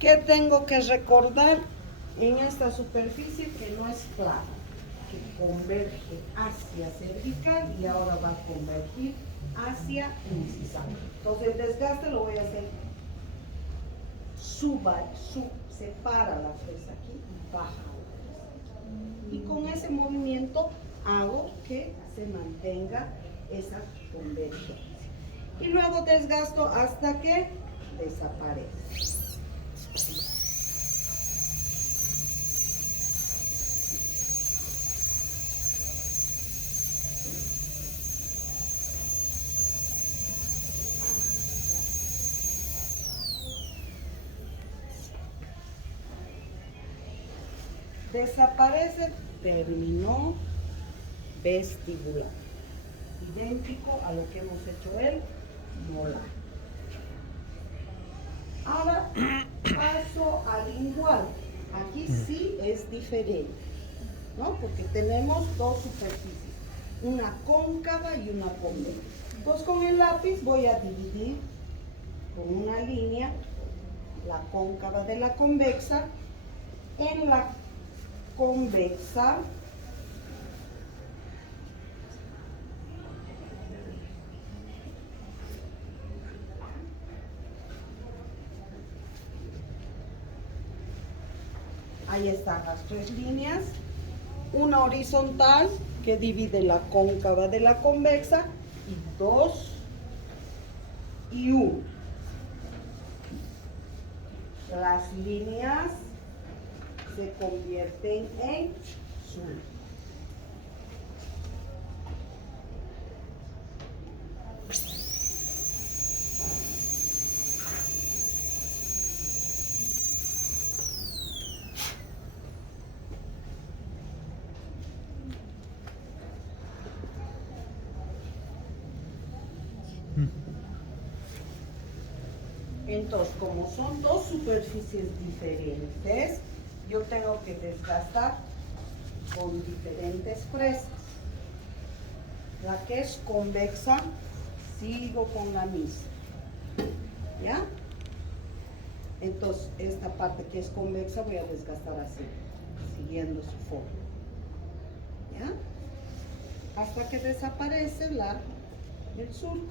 ¿Qué tengo que recordar en esta superficie que no es plana? Que converge hacia cervical y ahora va a convergir hacia incisal. Entonces el desgaste lo voy a hacer separa la fresa aquí y baja la fresa. Y con ese movimiento hago que se mantenga esa convergencia. Y luego desgasto hasta que desaparece. Desaparece, terminó vestibular. Idéntico a lo que hemos hecho el molar. Ahora paso al lingual. Aquí sí es diferente, ¿no? Porque tenemos dos superficies, una cóncava y una convexa. Entonces con el lápiz voy a dividir con una línea la cóncava de la convexa. En la convexa ahí están las tres líneas, una horizontal que divide la cóncava de la convexa y 2 y 1. Las líneas se convierten en sur. Entonces, como son dos superficies diferentes, yo tengo que desgastar con diferentes fresas. La que es convexa, sigo con la misma. ¿Ya? Entonces, esta parte que es convexa voy a desgastar así, siguiendo su forma. ¿Ya? Hasta que desaparece el surco.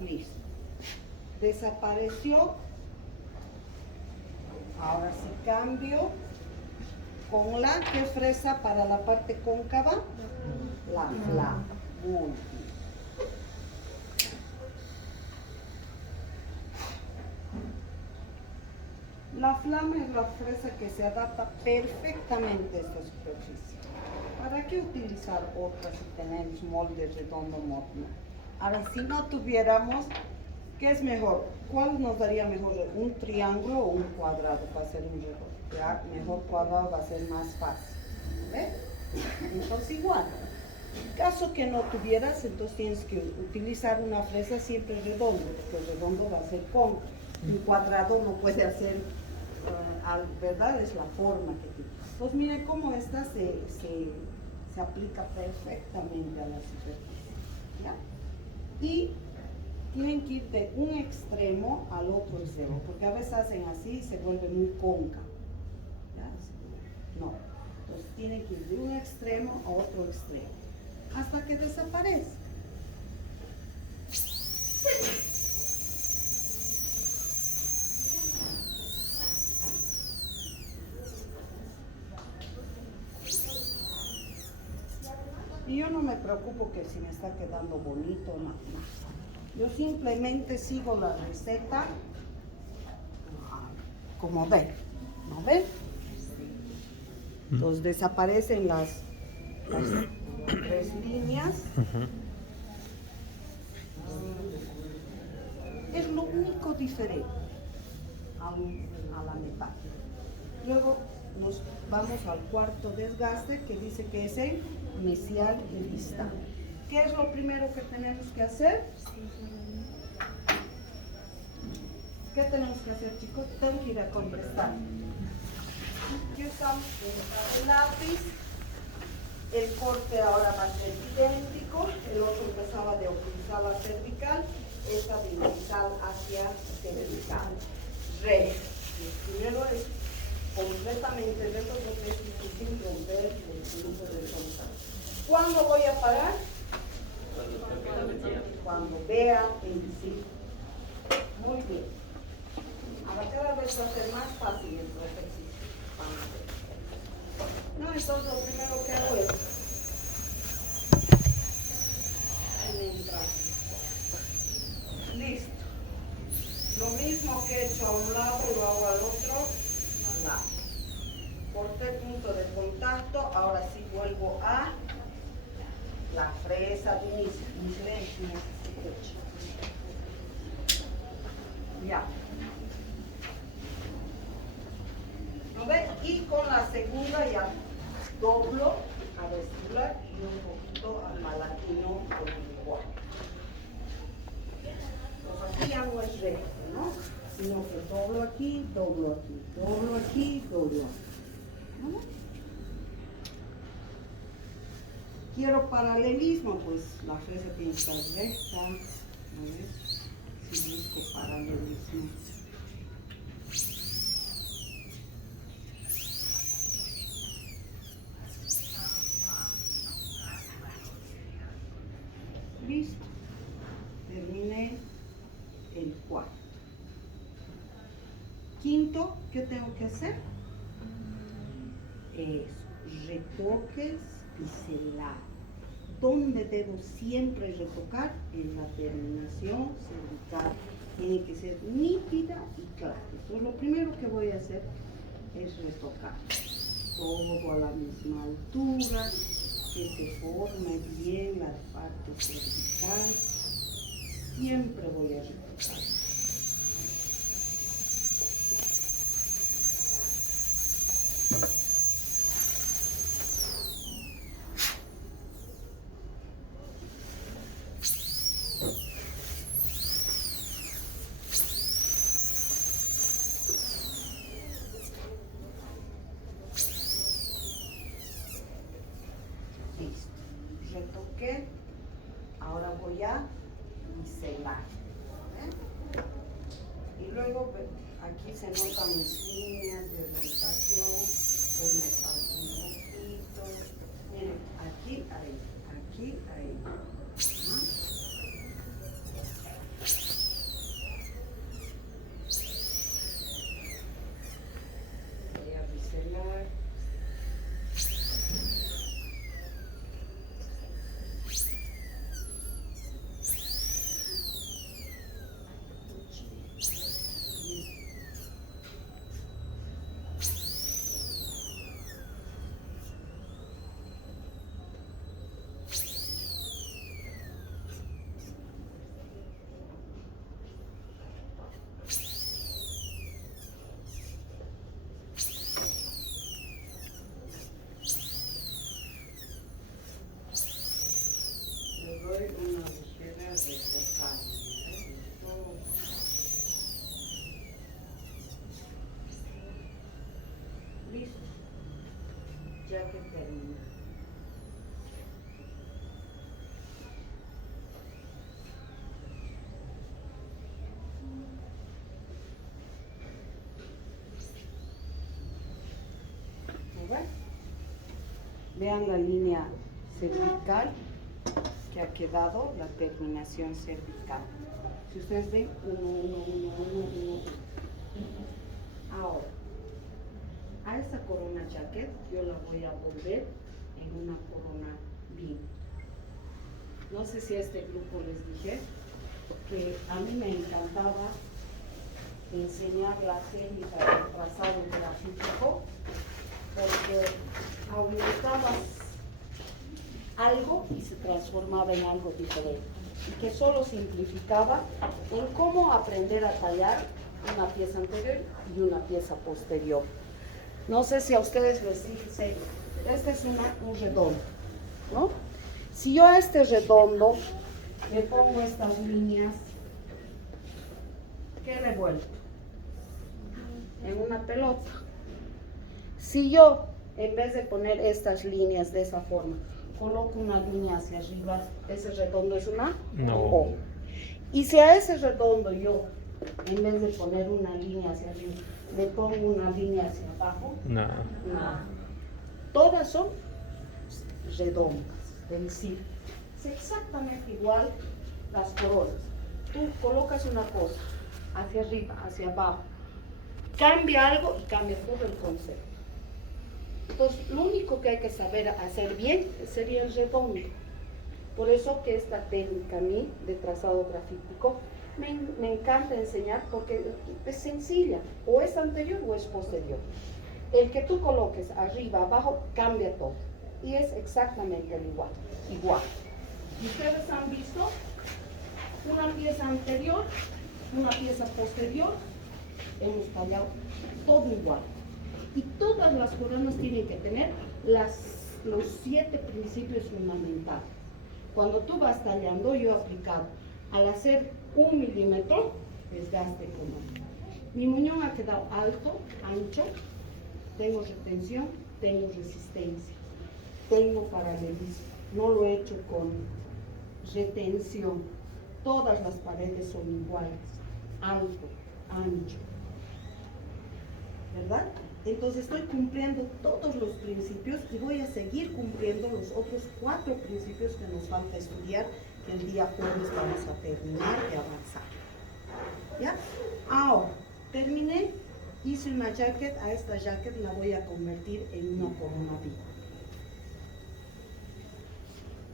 Listo. Desapareció. Ahora sí cambio con la que fresa para la parte cóncava, la flama. Muy bien. La flama es la fresa que se adapta perfectamente a esta superficie. ¿Para qué utilizar otra si tenemos molde redondo morno? Ahora, si no tuviéramos, ¿qué es mejor? ¿Cuál nos daría mejor? ¿Un triángulo o un cuadrado para hacer un reloj? Ya, mejor cuadrado va a ser más fácil. ¿Ve? Entonces igual. En caso que no tuvieras, entonces tienes que utilizar una fresa siempre redonda, porque el redondo va a ser cóncavo. Un cuadrado no puede hacer, ¿verdad? Es la forma que tiene. Pues mire cómo esta se aplica perfectamente a la superficie. ¿Ya? Y tienen que ir de un extremo al otro extremo, porque a veces hacen así y se vuelve muy cóncavo. ¿Ya? No. Entonces tienen que ir de un extremo a otro extremo, hasta que desaparezca. Y yo no me preocupo que si me está quedando bonito o no. Yo simplemente sigo la receta como ven, ¿no ven? Entonces desaparecen las tres líneas. Es lo único diferente a la metal. Luego nos vamos al cuarto desgaste, que dice que es el mesial y distal. ¿qué es lo primero que tenemos que hacer? ¿Qué tenemos que hacer, chicos? Tengo que ir a contestar. Aquí usamos el lápiz. El corte ahora va a ser idéntico. El otro empezaba de horizontal a cervical. Esta de horizontal hacia cervical. Recto. Primero es completamente recto porque es difícil romper el flujo del contacto. ¿Cuándo voy a parar? Cuando vea el sí. Muy bien. Ahora cada vez va a ser más fácil el ejercicio. No, entonces lo primero que hago es entrar. Listo. Lo mismo que he hecho a un lado lo hago al otro lado. Corté el punto de contacto, ahora sí vuelvo a la fresa de inicio. Ya. ¿No ve? Y con la segunda ya doblo a vestibular y un poquito al malatino con el igual. Pues aquí ya no es recto, ¿no? Sino que doblo aquí, doblo aquí, doblo aquí, doblo aquí. ¿No? Quiero paralelismo, pues la fresa tiene que estar recta. A ver si busco paralelismo. Listo. Terminé el cuarto. Quinto, ¿qué tengo que hacer? Eso, retoques biselar. ¿Dónde debo siempre retocar? En la terminación cervical. Tiene que ser nítida y clara. Entonces lo primero que voy a hacer es retocar. Todo a la misma altura, que se forme bien la parte cervical. Siempre voy a retocar. Listo. Retoqué. Ahora voy a biselar. Y luego aquí se notan mis líneas de orientación, pues me falta un poquito. Miren, aquí, ahí, aquí, ahí. Voy a biselar. Le doy una ligera retocada. Listo. Ya que termina. Vean la línea cervical que ha quedado, la terminación cervical. Si ustedes ven, 1, 1, 1, 1, 1. Ahora, a esta corona jacket yo la voy a volver en una corona bean. No sé si a este grupo les dije que a mí me encantaba enseñar la técnica de trazado grafítico, porque aumentabas algo y se transformaba en algo diferente, y que solo simplificaba en cómo aprender a tallar una pieza anterior y una pieza posterior. No sé si a ustedes les dije, este es un redondo, ¿no? Si yo a este redondo le pongo estas líneas, ¿qué he revuelto? En una pelota. Si yo, en vez de poner estas líneas de esa forma, coloco una línea hacia arriba, ¿ese redondo es una? No. Y si a ese redondo yo, en vez de poner una línea hacia arriba, le pongo una línea hacia abajo, No. nada. Todas son redondas, es decir, es exactamente igual las coronas. Tú colocas una cosa hacia arriba, hacia abajo, cambia algo y cambia todo el concepto. Entonces, lo único que hay que saber hacer bien sería el redondo. Por eso que esta técnica a mí de trazado grafítico me encanta enseñar, porque es sencilla, o es anterior o es posterior. El que tú coloques arriba, abajo, cambia todo. Y es exactamente igual. Ustedes han visto una pieza anterior, una pieza posterior, hemos tallado todo igual. Y todas las coronas tienen que tener los 7 principios fundamentales. Cuando tú vas tallando, yo he aplicado, al hacer 1 milímetro, desgaste económico. Mi muñón ha quedado alto, ancho, tengo retención, tengo resistencia, tengo paralelismo. No lo he hecho con retención. Todas las paredes son iguales, alto, ancho. ¿Verdad? Entonces estoy cumpliendo todos los principios y voy a seguir cumpliendo los otros 4 principios que nos falta estudiar, que el día jueves vamos a terminar de avanzar. ¿Ya? Ahora, terminé, hice una jacket, a esta jacket la voy a convertir en una corona viva.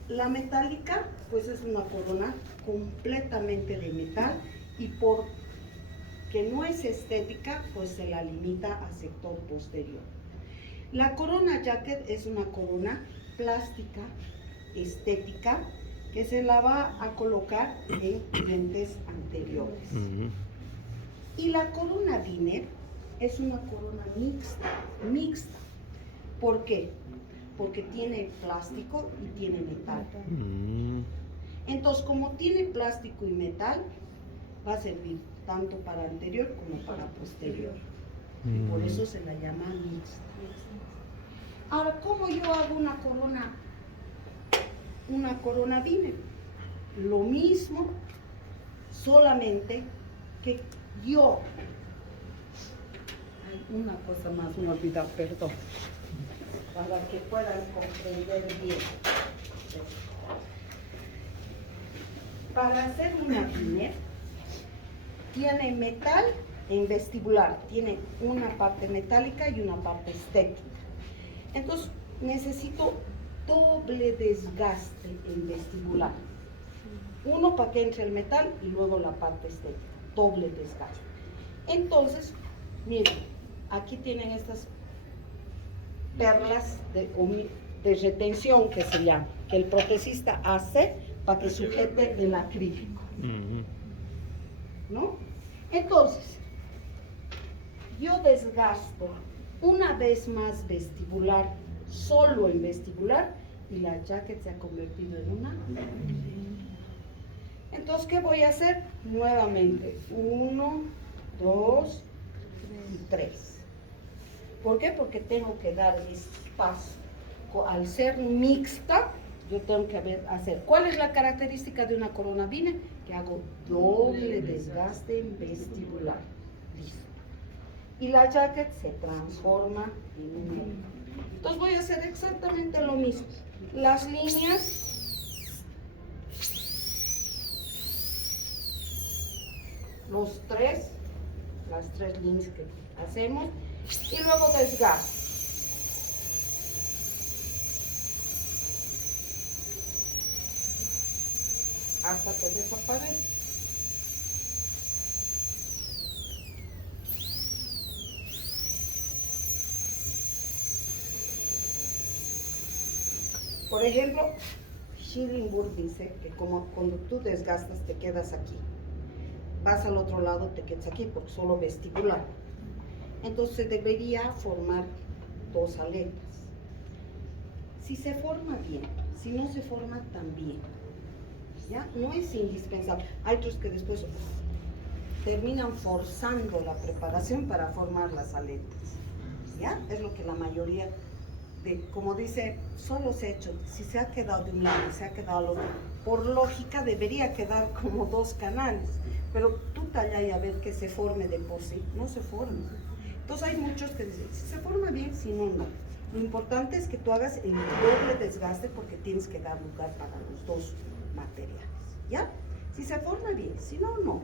La metálica, pues es una corona completamente de metal y por que no es estética, pues se la limita al sector posterior. La corona jacket es una corona plástica, estética, que se la va a colocar en dientes anteriores. Y la corona diner es una corona mixta. ¿Por qué? Porque tiene plástico y tiene metal. Entonces, como tiene plástico y metal, va a servir tanto para anterior como para posterior. Por eso se la llama mixta. Ahora, ¿cómo yo hago una corona diner? Lo mismo, solamente que yo... Hay una cosa más, me he olvidado, perdón, para que puedan comprender bien. Para hacer una diner, tiene metal en vestibular, tiene una parte metálica y una parte estética. Entonces necesito doble desgaste en vestibular. Uno para que entre el metal y luego la parte estética, doble desgaste. Entonces, miren, aquí tienen estas perlas de retención que se llama, que el protecista hace para que sujete el acrílico. ¿No? Entonces, yo desgasto una vez más vestibular, solo en vestibular, y la jacket se ha convertido en una. Entonces, ¿qué voy a hacer? Nuevamente, 1, 2 y 3. ¿Por qué? Porque tengo que dar espacio. Al ser mixta, yo tengo que hacer. ¿Cuál es la característica de una corona diner? Que hago doble desgaste en vestibular. Listo. Y la jacket se transforma en un. Entonces voy a hacer exactamente lo mismo. Las líneas. Las tres líneas que hacemos. Y luego desgaste. Hasta que desaparece. Por ejemplo, Schillingburg dice que como cuando tú desgastas te quedas aquí. Vas al otro lado, te quedas aquí, porque solo vestibular. Entonces se debería formar 2 aletas. Si se forma bien, Si no se forma, también. ¿Ya? No es indispensable. Hay otros que después terminan forzando la preparación para formar las aletas. ¿Ya? Es lo que la mayoría como dice, solo se ha hecho, si se ha quedado de un lado y se ha quedado al otro, por lógica debería quedar como dos canales, pero tú talla y a ver que se forme de por sí, no se forma. Entonces hay muchos que dicen, si se forma bien, si no, no. Lo importante es que tú hagas el doble desgaste porque tienes que dar lugar para los dos materiales, ¿ya? Si se forma bien, si no, no.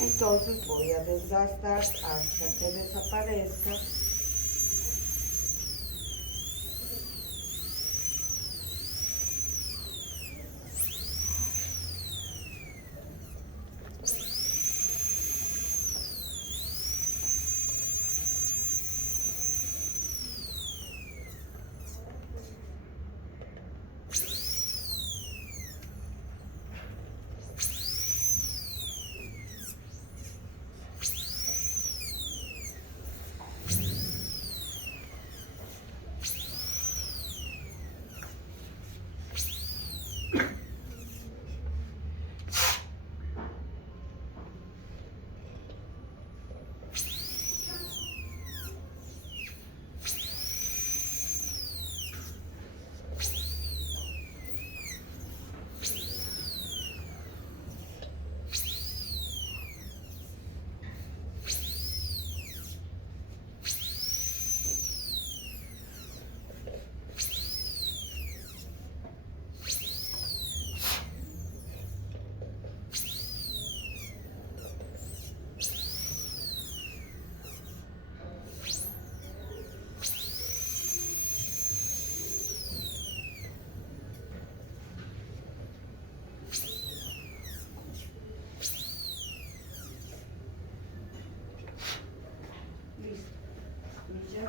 Entonces voy a desgastar hasta que desaparezca.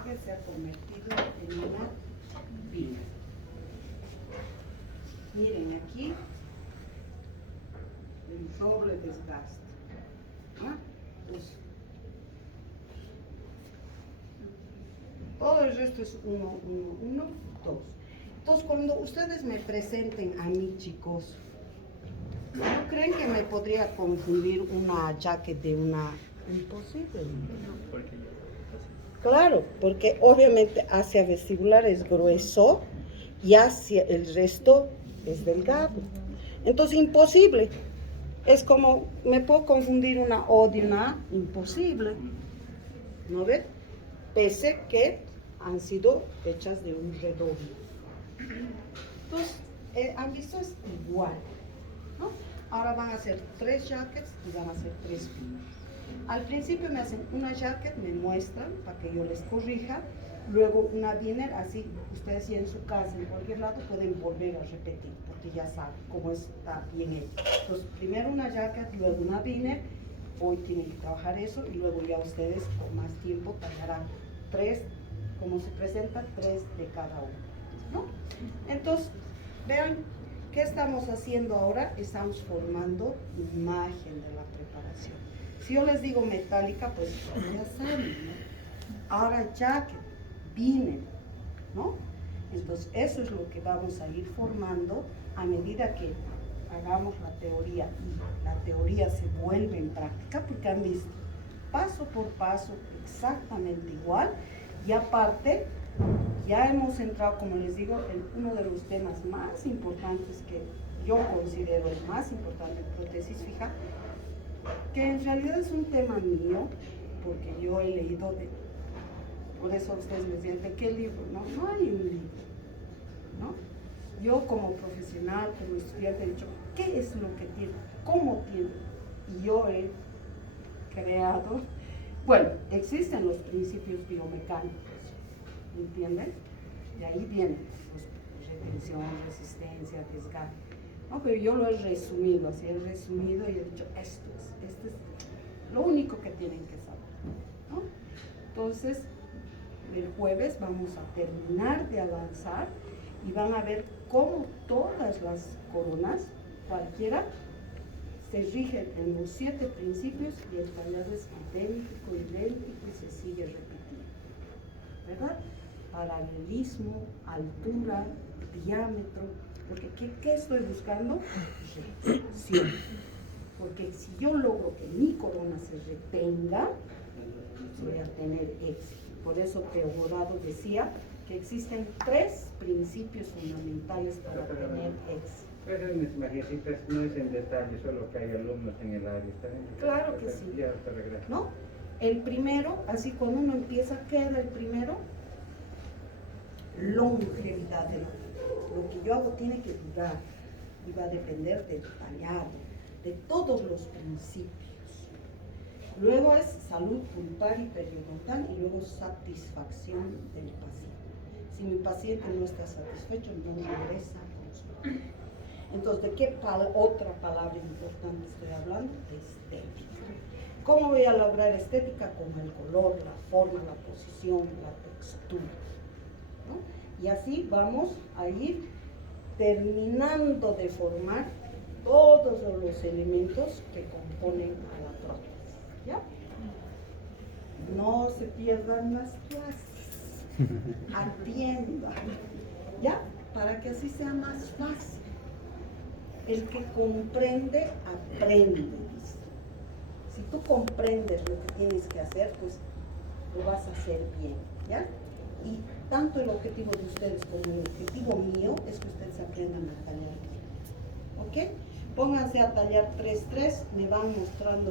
Que se ha convertido en una pila. Miren aquí el doble desgaste. ¿Ah? Pues, todo el resto es 1, 1, 1, 2. Entonces cuando ustedes me presenten a mí, chicos, ¿no creen que me podría confundir una jacket de una? Imposible. Claro, porque obviamente hacia vestibular es grueso y hacia el resto es delgado. Entonces, imposible. Es como, me puedo confundir una O de una A, imposible. ¿No ven? Pese que han sido hechas de un redoble. Entonces, han visto, es igual, ¿no? Ahora van a hacer 3 jackets y van a hacer 3 pilas. Al principio me hacen una jacket, me muestran para que yo les corrija, luego una binner, así ustedes ya en su casa, en cualquier lado, pueden volver a repetir, porque ya saben cómo está bien hecho. Entonces, primero una jacket, luego una binner, hoy tienen que trabajar eso, y luego ya ustedes con más tiempo tallarán 3, como se presenta, 3 de cada uno, ¿no? Entonces, vean, ¿qué estamos haciendo ahora? Estamos formando imagen de la preparación. Si yo les digo metálica, pues ya saben, ¿no? Ahora jacket, binner, ¿no? Entonces eso es lo que vamos a ir formando a medida que hagamos la teoría y la teoría se vuelve en práctica, porque han visto paso por paso exactamente igual, y aparte ya hemos entrado, como les digo, en uno de los temas más importantes que yo considero el más importante en prótesis fija, que en realidad es un tema mío, porque yo he leído por eso ustedes me decían, ¿de qué libro? No, no hay un libro, ¿no? Yo como profesional, como estudiante he dicho, ¿qué es lo que tiene? ¿Cómo tiene? Y yo he creado, bueno, existen los principios biomecánicos, ¿entienden? De ahí vienen retención, resistencia, desgaste. No, pero yo lo he resumido, así he resumido y he dicho, esto es lo único que tienen que saber, ¿no? Entonces, el jueves vamos a terminar de avanzar y van a ver cómo todas las coronas, cualquiera, se rigen en los 7 principios y el tallado es idéntico y se sigue repitiendo, ¿verdad? paralelismo, altura, diámetro, porque ¿qué estoy buscando? Retención. Porque si yo logro que mi corona se retenga, voy a tener éxito. Por eso Teodoro decía que existen 3 principios fundamentales para tener éxito. Pero en mis majecitas no es en detalle, solo que hay alumnos en el área. ¿Está bien? Claro que sí. Ya te regreso. ¿No? El primero, así cuando uno empieza, ¿qué era el primero? Longevidad de la vida. Lo que yo hago tiene que durar y va a depender del tallado, de todos los principios. Luego es salud pulpar y periodontal y luego satisfacción del paciente. Si mi paciente no está satisfecho, no regresa a consulta. Entonces, ¿de qué otra palabra importante estoy hablando? De estética. ¿Cómo voy a lograr estética? Con el color, la forma, la posición, la textura, ¿no? Y así vamos a ir terminando de formar todos los elementos que componen a la prótesis. ¿Ya? No se pierdan las clases, atiendan, ¿ya? Para que así sea más fácil. El que comprende, aprende, dice. Si tú comprendes lo que tienes que hacer, pues lo vas a hacer bien, ¿ya? Y tanto el objetivo de ustedes como el objetivo mío es que ustedes aprendan a tallar bien, ¿ok? Pónganse a tallar 3-3, me van mostrando